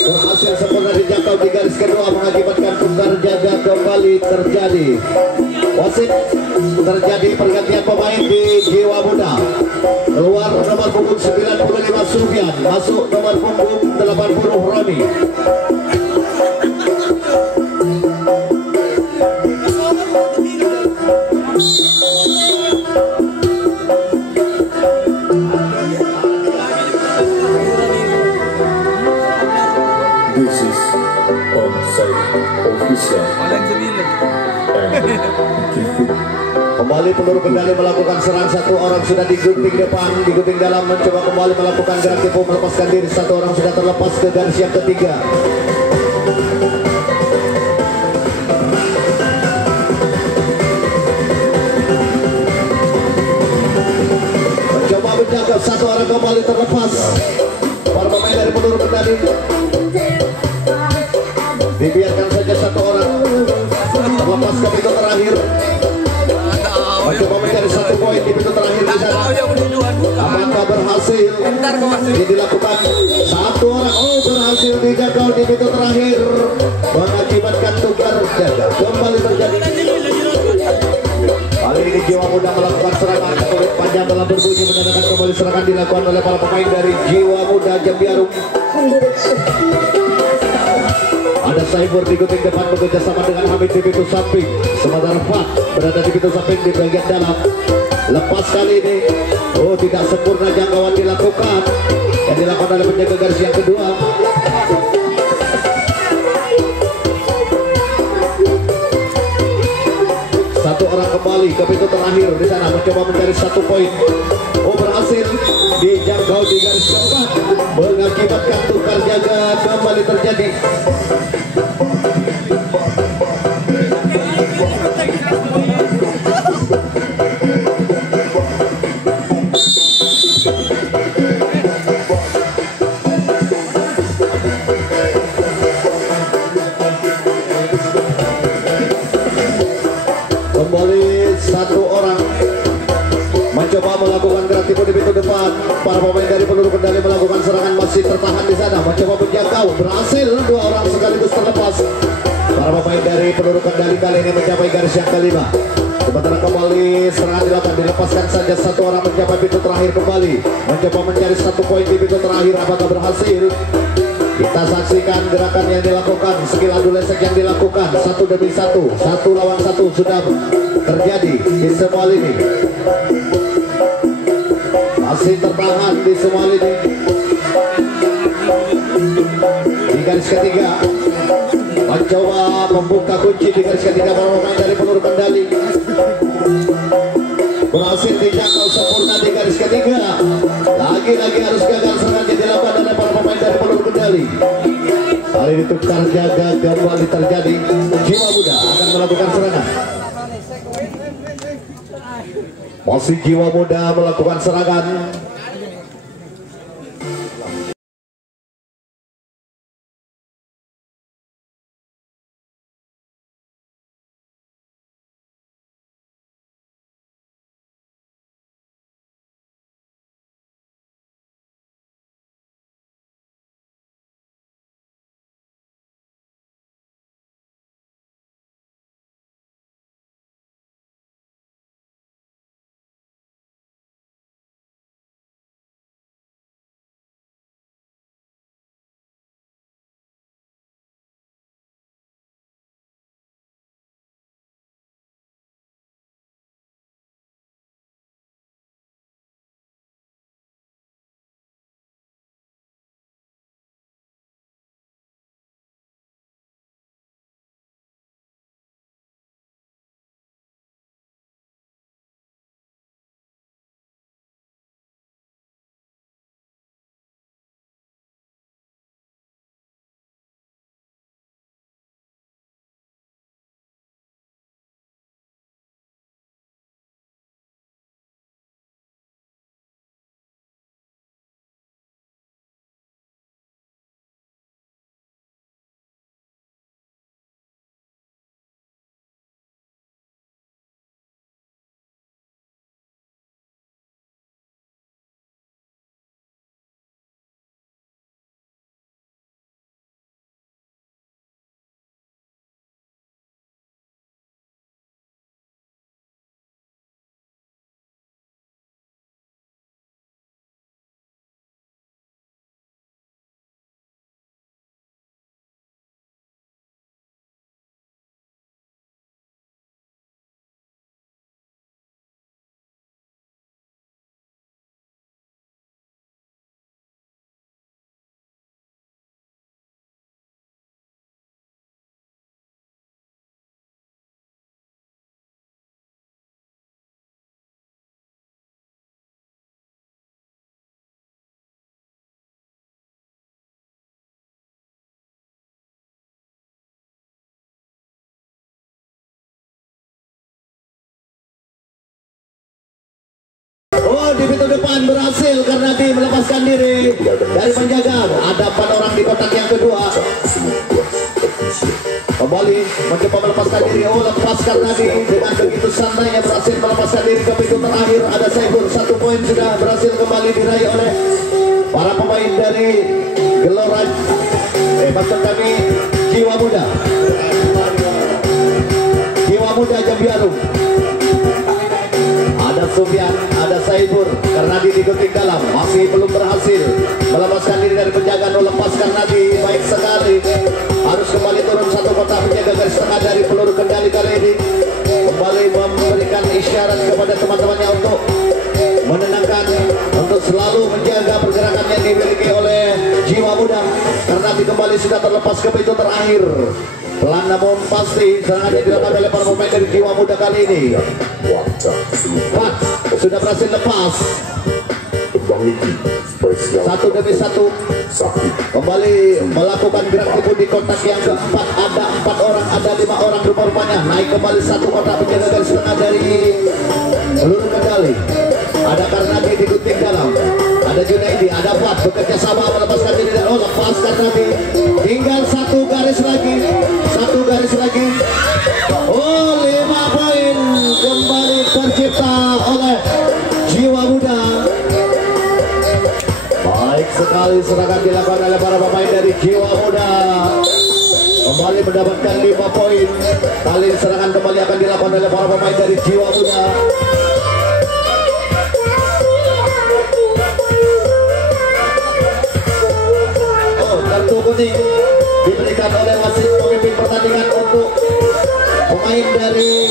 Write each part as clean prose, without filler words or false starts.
Berhasil sempurna dijangkau di garis kedua, mengakibatkan tukar jaga kembali terjadi. Wasit terjadi pergantian pemain di Jiwa Muda. Keluar nomor punggung 95 Sufyan, masuk nomor punggung 80 Roni. This is onside official and give it. Kembali peluru kendali melakukan serang, satu orang sudah digunting depan, digunting dalam, mencoba kembali melakukan gerak tipu melepaskan diri, satu orang sudah terlepas ke garis yang ketiga. Mencoba menjaga, satu orang kembali terlepas. Para pemain dari peluru kendali dibiarkan saja, satu orang terlepas ke pintu terakhir. Mencoba mencari satu poin di pintu terakhir di sana. Apakah berhasil? Ini dilakukan satu orang. Oh, berhasil dijangkau di pintu terakhir, mengakibatkan tukar jaga kembali terjadi. Kali ini Jiwa Muda melakukan serangan, kulit panjang telah berbunyi menandakan kembali serangan dilakukan oleh para pemain dari Jiwa Muda Jambiarum. Ada Saibur di gunting depan bekerja sama dengan Hamid di pintu samping, sementara Fat berada di pintu samping di bagian dalam. Lepas kali ini, oh, tidak sempurna jangkauan dilakukan, yang dilakukan oleh penjaga garis yang kedua. Satu orang kembali ke pintu terakhir di sana, mencoba mencari satu poin. Oh, berhasil dijangkau di garis keempat, mengakibatkan tukar jaga kembali terjadi. Kembali satu orang mencoba melakukan gerak tipu di pintu depan. Para pemain dari peluru kendali melakukan serangan, masih tertahan di sana, mencoba menjangkau, berhasil, dua orang sekaligus terlepas. Para pemain dari peluru kendali kali ini mencapai garis yang kelima. Sementara kembali serangan dilakukan, dilepaskan saja, satu orang mencapai pintu terakhir kembali, mencoba mencari satu poin di pintu terakhir. Apakah berhasil? Kita saksikan gerakan yang dilakukan, skill adu lesek yang dilakukan, satu demi satu, satu lawan satu sudah terjadi di semua lini. Masih tertahan di semua lini. Di garis ketiga, mencoba membuka kunci di garis ketiga para pemain dari peluru kendali. Berhasil dijangkau sempurna di garis ketiga. Lagi-lagi harus gagal serangan yang dilakukan oleh para pemain dari peluru kendali. Kali ini tukar jaga kembali terjadi. Jiwa Muda akan melakukan serangan. Masih Jiwa Muda melakukan serangan. depan berhasil karena dia melepaskan diri dari penjaga. Ada 4 orang di kotak yang kedua. Kembali mencoba melepaskan diri. Oh, lepaskan tadi dengan begitu santainya berhasil melepaskan diri ke pintu terakhir. Ada Saiful, 1 poin sudah berhasil kembali diraih oleh para pemain dari Gelora. Maksud kami Jiwa Muda. Jiwa Muda Jambi Arum. Ada Sufyan, ada Saiful karena digunting dalam, masih belum berhasil melepaskan diri dari penjaga. Lepaskan lagi, baik sekali. Harus kembali turun 1 kotak penjaga garis tengah dari peluru kendali kali ini. Kembali memberikan isyarat kepada teman-temannya untuk menenangkan, untuk selalu menjaga pergerakan yang dimiliki oleh Jiwa Muda karena kembali sudah terlepas ke pintu terakhir. Pelan namun pasti serangan yang dilakukan oleh para pemain dari Jiwa Muda kali ini. Pat sudah berhasil lepas. 1 demi 1 kembali melakukan gerak tipu di kotak yang keempat. Ada 4 orang, ada 5 orang rupa-rupanya. Naik kembali 1 kotak penjaga garis tengah dari peluru kendali. Ada Karnadi digunting dalam, ada Junaidi, ada Pat bekerja sama melepaskan diri dan lepaskan tadi. Tinggal 1 garis lagi, 1 garis lagi. 5 poin kembali tercipta oleh Jiwa Muda. Baik sekali serangan dilakukan oleh para pemain dari Jiwa Muda. Kembali mendapatkan 5 poin. Kali serangan kembali akan dilakukan oleh para pemain dari Jiwa Muda. Kartu kuning diberikan oleh wasit pemimpin pertandingan untuk pemain dari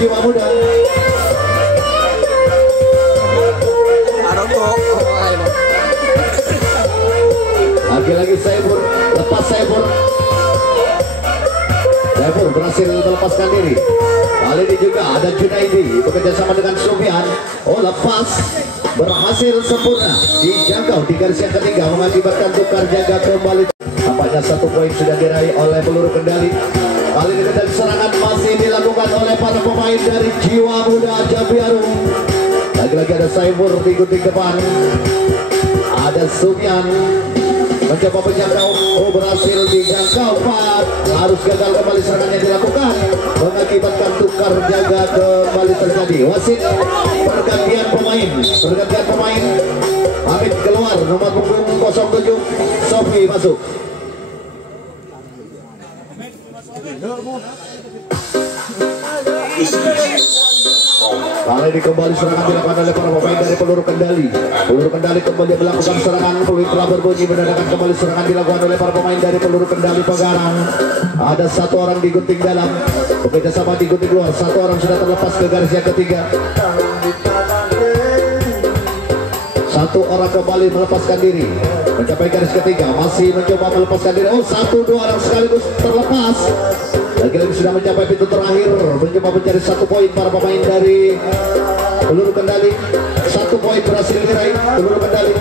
Jiwa Muda. Lagi-lagi Saiful, lepas Saiful. Saiful berhasil melepaskan diri. Kali ini juga ada Junaidi bekerja sama dengan Sufyan. Lepas, berhasil sempurna dijangkau di garis yang ketiga mengakibatkan tukar jaga kembali. Tampaknya 1 poin sudah diraih oleh peluru kendali. Kali ini kendali serangan masih dilakukan oleh para pemain dari Jiwa Muda Jambi Arum. Lagi-lagi ada Saiful di gunting depan. Ada Sufyan mencoba menjangkau. Berhasil dijangkau. Pat harus gagal kembali serangan yang dilakukan mengakibatkan tukar jaga kembali terjadi. Wasit pergantian pemain. Hamid keluar, nomor punggung 07 Sofi masuk. Kali ini kembali serangan dilakukan oleh para pemain dari peluru kendali. Peluru kendali kembali melakukan serangan. Peluit telah berbunyi menandakan kembali serangan dilakukan oleh para pemain dari peluru kendali Pegarang. Ada 1 orang digunting dalam, bekerja sama digunting luar. 1 orang sudah terlepas ke garis yang ketiga. 1 orang kembali melepaskan diri mencapai garis ketiga, masih mencoba melepaskan diri. 1-2 orang sekaligus terlepas. Lagi-lagi sudah mencapai pintu terakhir, mencoba mencari 1 poin para pemain dari peluru kendali. 1 poin berhasil diraih peluru kendali.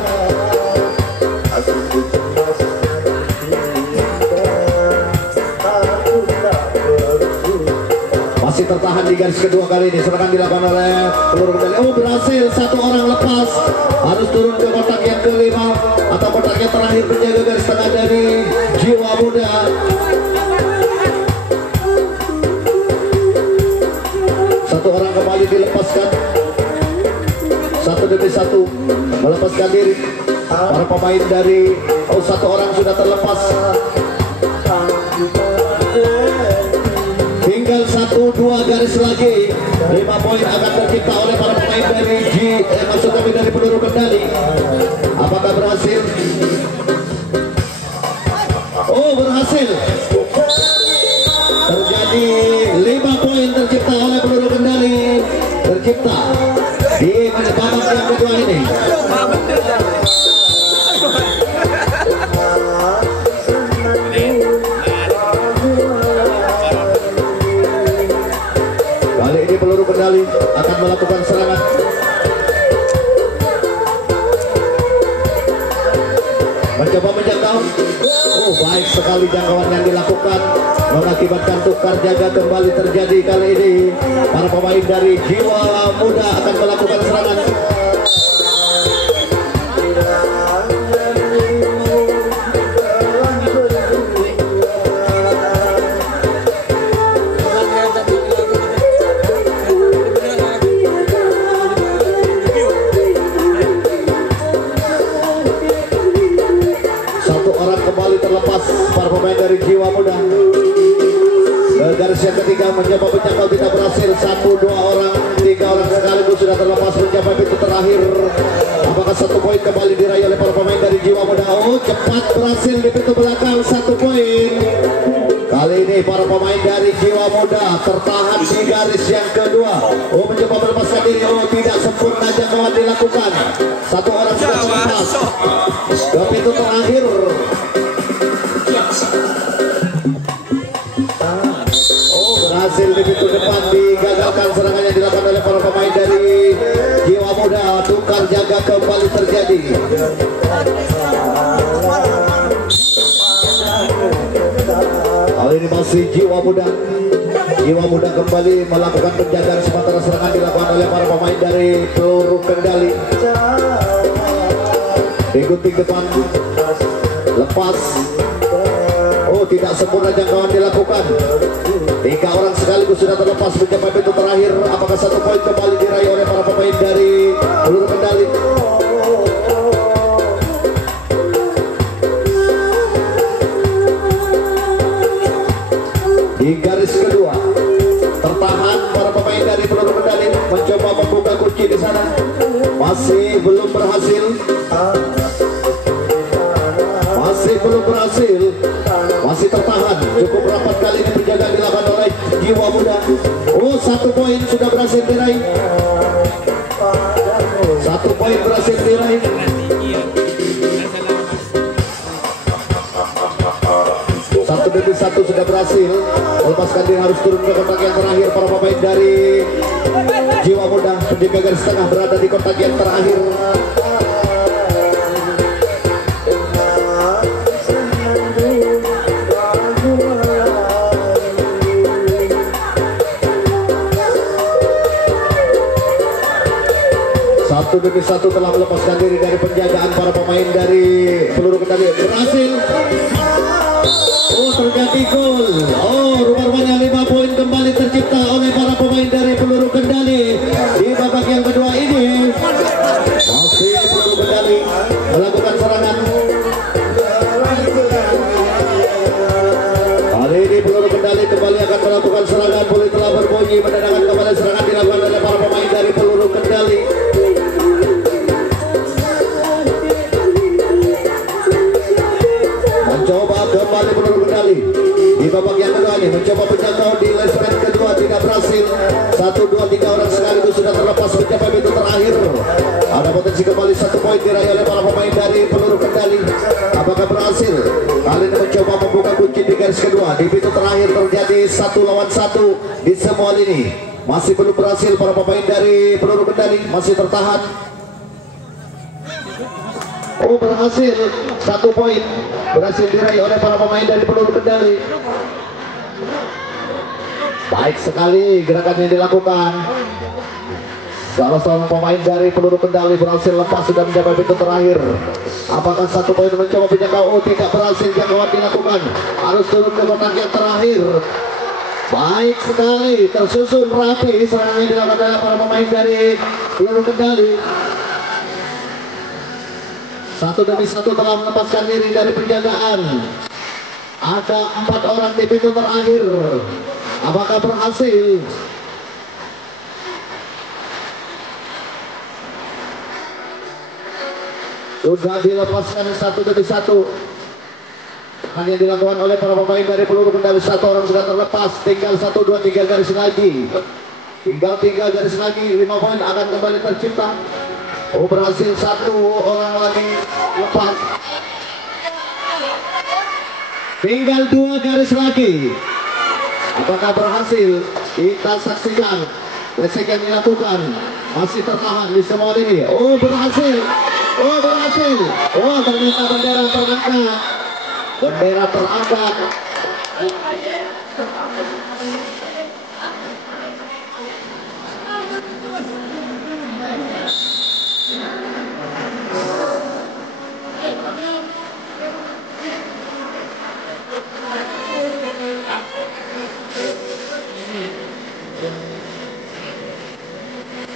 Masih tertahan di garis kedua kali ini. Serangan dilakukan oleh peluru kendali. Berhasil, 1 orang lepas. Harus turun ke kotak yang kelima atau kotak yang terakhir penjaga garis tengah dari Jiwa Muda. 1 orang kembali dilepaskan. 1 demi 1 melepaskan diri. Para pemain dari 1 orang sudah terlepas. Tinggal 1-2 garis lagi. 5 poin akan tercipta oleh para pemain dari maksud kami dari peluru kendali. Apakah berhasil? Berhasil. Terjadi 5 poin tercipta oleh peluru kendali. Tercipta di babak yang kedua ini. Kali ini peluru kendali akan melakukan serangan. Mencoba menjangkau. Baik sekali jangkauan yang dilakukan mengakibatkan tukar jaga kembali terjadi kali ini. Para pemain dari Jiwa Muda akan melakukan serangan. kembali terlepas para pemain dari Jiwa Muda. Garis yang ketiga mencoba menjangkau tidak berhasil. 1, 2 orang, 3 orang sekaligus sudah terlepas mencapai pintu terakhir. Apakah 1 poin kembali diraih oleh para pemain dari Jiwa Muda? Oh, cepat berhasil di pintu belakang, 1 poin. Kali ini para pemain dari Jiwa Muda tertahan di garis yang kedua. Oh, mencoba melepaskan diri. Oh, tidak sempurna jangkauan dilakukan. 1 orang sudah terlepas ke pintu terakhir. Berhasil di pintu depan, digagalkan serangan yang dilakukan oleh para pemain dari Jiwa Muda. Tukar jaga kembali terjadi. Kali ini masih Jiwa Muda. Jiwa Muda kembali melakukan penjagaan sementara serangan dilakukan oleh para pemain dari Peluru Kendali. Gunting depan, lepas. Oh, tidak sempurna jangkauan dilakukan. 3 orang sekaligus sudah terlepas mencapai pintu terakhir. Apakah 1 poin kembali diraih oleh para pemain dari Peluru Kendali? Di garis kedua tertahan para pemain dari Peluru Kendali, mencoba membuka kunci di sana, masih belum berhasil. Masih tertahan. Cukup rapat kali ini penjagaan dilakukan oleh Jiwa Muda. Oh, 1 poin sudah berhasil diraih. 1 poin berhasil diraih. Satu demi satu sudah berhasil. Melepaskan diri, harus turun ke kotak yang terakhir. Para pemain dari Jiwa Muda penjaga garis tengah berada di kotak yang terakhir. Satu demi satu telah melepaskan diri dari penjagaan para pemain dari Peluru Kendali. Berhasil. Oh, terjadi gol. Oh, rupanya 5 poin kembali tercipta oleh para pemain dari Peluru Kendali di babak yang kedua ini. Masih Peluru Kendali melakukan serangan. Kali ini Peluru Kendali kembali akan melakukan serangan. Bola telah berbunyi, mendatangan kembali serangan dilakukan oleh para pemain dari Peluru Kendali. Mencoba kembali Peluru Kendali di babak yang kedua ini, mencoba menjangkau di lesmen kedua, tidak berhasil. 1, 2, 3 orang sekaligus sudah terlepas mencapai pintu terakhir. Ada potensi kembali 1 poin diraih oleh para pemain dari Peluru Kendali. Apakah berhasil? Kali ini mencoba membuka kunci di garis kedua. Di pintu terakhir terjadi 1 lawan 1 di semua lini. Masih belum berhasil para pemain dari Peluru Kendali, masih tertahan. Oh, berhasil. 1 poin berhasil diraih oleh para pemain dari Peluru Kendali. Baik sekali gerakan yang dilakukan. Salah seorang pemain dari Peluru Kendali berhasil lepas, sudah mencapai pintu terakhir. Apakah 1 poin mencoba menjangkau? Oh, tidak berhasil jangkauan dilakukan. Harus turun ke kotak yang terakhir. Baik sekali, tersusun rapi serangan yang dilakukan oleh para pemain dari Peluru Kendali. 1 demi 1 telah melepaskan diri dari penjagaan. Ada 4 orang di pintu terakhir. Apakah berhasil? Sudah dilepaskan 1 demi 1. Hanya dilakukan oleh para pemain dari Peluru Kendali. 1 orang sudah terlepas. Tinggal 1, 2, 3 garis lagi. Tinggal 3 garis lagi. 5 poin akan kembali tercipta. Oh, berhasil 1 orang lagi lepas. Tinggal 2 garis lagi. Apakah berhasil? Kita saksikan lesek yang dilakukan. Masih tertahan di semua ini. Oh, berhasil. Oh, berhasil. Oh, ternyata bendera terangkat. Bendera terangkat.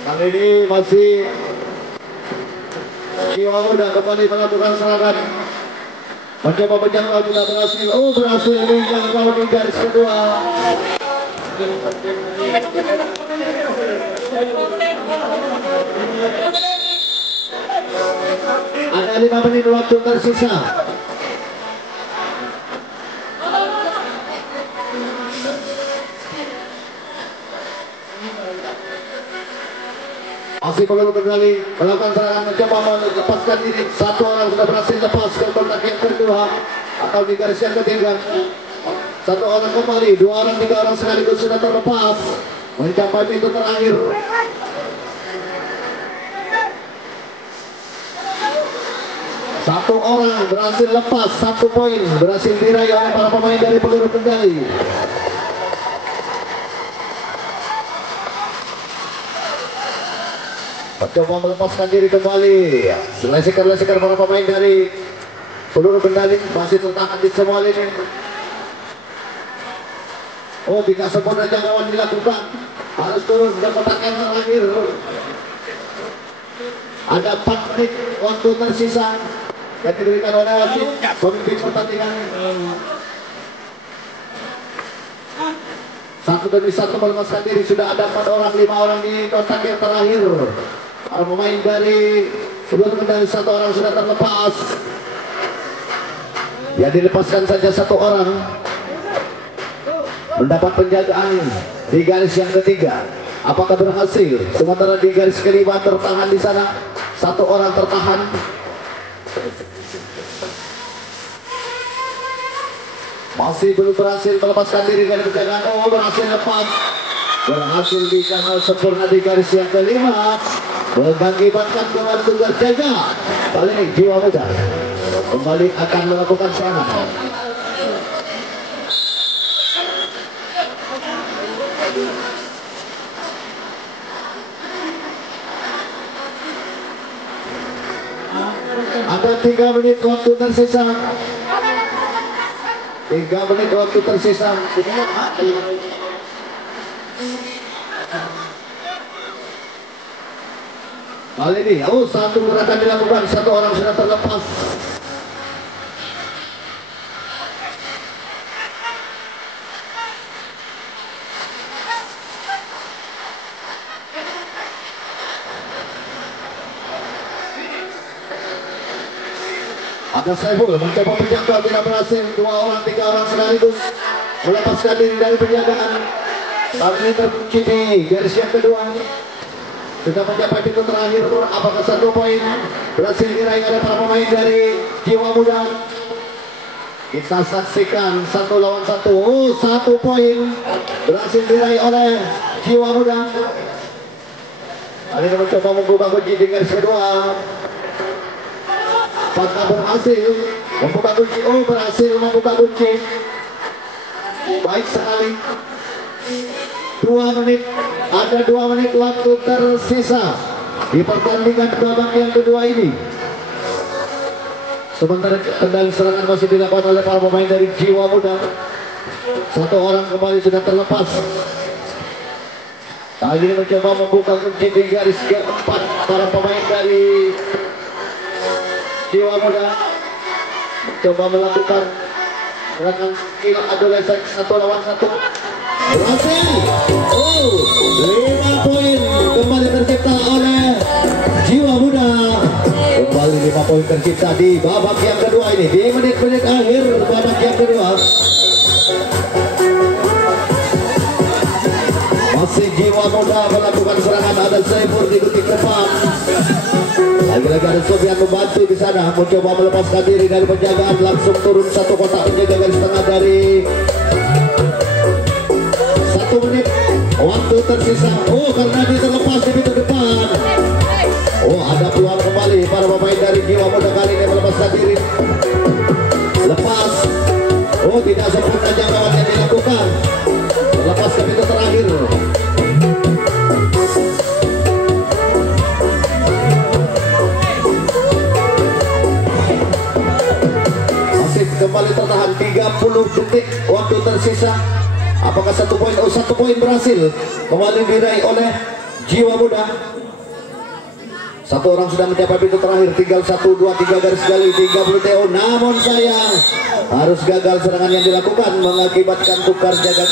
Kali ini masih Jiwa Muda kembali melakukan serangan. Mencoba menjangkau tidak berhasil. Oh, berhasil menjangkau di garis kedua. Ada 5 menit waktu tersisa. Masih perlu kembali melakukan serangan, mencoba melepaskan diri. Satu orang sudah berhasil lepas ke kontak yang kedua atau di garis yang ketiga. Satu orang kembali, 2 orang, 3 orang sekaligus sudah terlepas mencapai pintu terakhir. Satu orang berhasil lepas, 1 poin berhasil diraih oleh para pemain dari peluru kendali. Coba melepaskan diri kembali. Lesekan para pemain dari peluru kendali masih tertahan di semua lini. Oh, tidak sempurna jangkauan dilakukan. Harus turun ke kotak yang terakhir. Ada 4 menit waktu tersisa yang diberikan oleh wasit pemimpin pertandingan. Satu demi satu melepaskan diri. Sudah ada 4 orang, 5 orang di kotak yang terakhir. Para pemain dari peluru kendali 1 orang sudah terlepas. Ya, dilepaskan saja 1 orang. Mendapat penjagaan di garis yang ketiga. Apakah berhasil? Sementara di garis kelima tertahan di sana. 1 orang tertahan. Masih belum berhasil melepaskan diri dari penjagaan. Oh, berhasil lepas. Berhasil di kanal sempurna di garis yang kelima. Mengakibatkan kembali tugas jaga. Kali ini Jiwa Muda kembali akan melakukan serangan. Ada 3 menit waktu tersisa. 3 menit waktu tersisa. Kali ini, oh, 1 gerakan dilakukan, 1 orang sudah terlepas. Ada Saiful mencoba menjangkau, tidak berhasil. 2 orang, 3 orang sekaligus melepaskan diri dari penjagaan. Kali ini terkunci di garis yang kedua. Sudah mencapai pintu terakhir. Apakah 1 poin berhasil diraih oleh para pemain dari Jiwa Muda? Kita saksikan 1 lawan 1. Oh, 1 poin berhasil diraih oleh Jiwa Muda. Kali ini mencoba membuka kunci di garis kedua. Apakah berhasil membuka kunci? Oh, berhasil membuka kunci. Baik sekali. 2 menit, ada 2 menit waktu tersisa di pertandingan babak yang kedua ini. Sementara kendali serangan masih dilakukan oleh para pemain dari Jiwa Muda. 1 orang kembali sudah terlepas. Kali ini mencoba membuka kunci di garis keempat para pemain dari Jiwa Muda. Coba melakukan serangan kilat adolesen 1 lawan 1. Berhasil. Oh, 5 poin kembali tercipta oleh Jiwa Muda. Kembali 5 poin tercipta di babak yang kedua ini, di menit-menit akhir babak yang kedua. Masih Jiwa Muda melakukan serangan. Ada Saiful di detik depan. Lagi-lagi ada Sofian membantu di sana, mencoba melepaskan diri dari penjagaan. Langsung turun 1 kotak penjaga garis tengah dari 1 menit waktu tersisa. Oh, karena dia terlepas di pintu depan. Oh, ada peluang kembali para pemain dari Jiwa Muda. Kali ini melepaskan diri. Lepas. Oh, tidak sempurna jangkauan yang dilakukan. Lepas ke pintu terakhir. Masih kembali tertahan 30 detik waktu tersisa. Apakah 1 poin? Oh, 1 poin berhasil kembali diraih oleh Jiwa Muda. Satu orang sudah mencapai pintu terakhir, tinggal 1, 2, 3 garis kali 30 TO. Namun sayang, harus gagal serangan yang dilakukan mengakibatkan tukar jaga